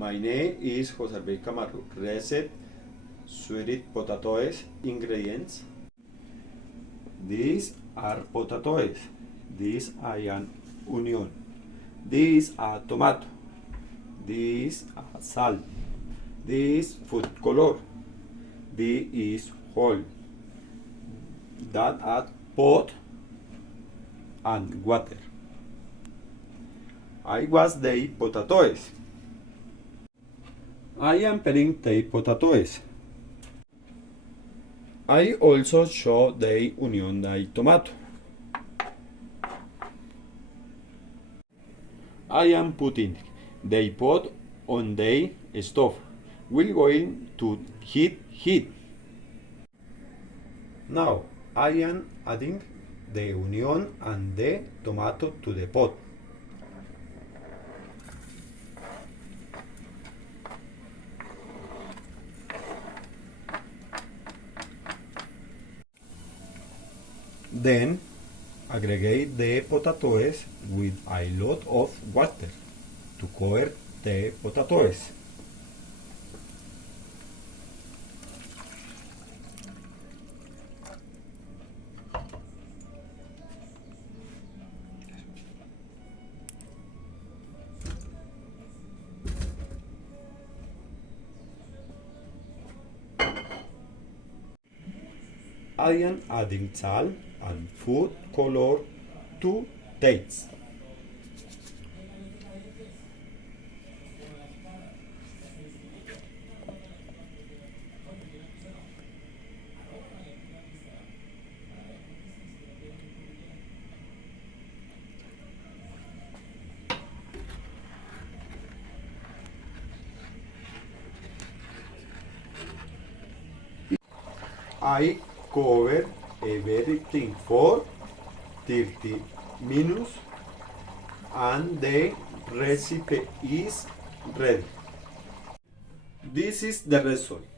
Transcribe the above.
My name is Jose Alberto Camargo. Recipe: sweet potatoes. Ingredients: these are potatoes. These are an onion. These are tomato. These are salt. This food color. This is oil. That add pot and water. I was the potatoes. I am peeling the potatoes. I also show the onion and tomato. I am putting the pot on the stove. We're going to heat. Now I am adding the onion and the tomato to the pot. Then aggregate the potatoes with a lot of water to cover the potatoes. I am adding salt and food color to taste. I cover everything for 30 minutes and the recipe is ready. This is the result.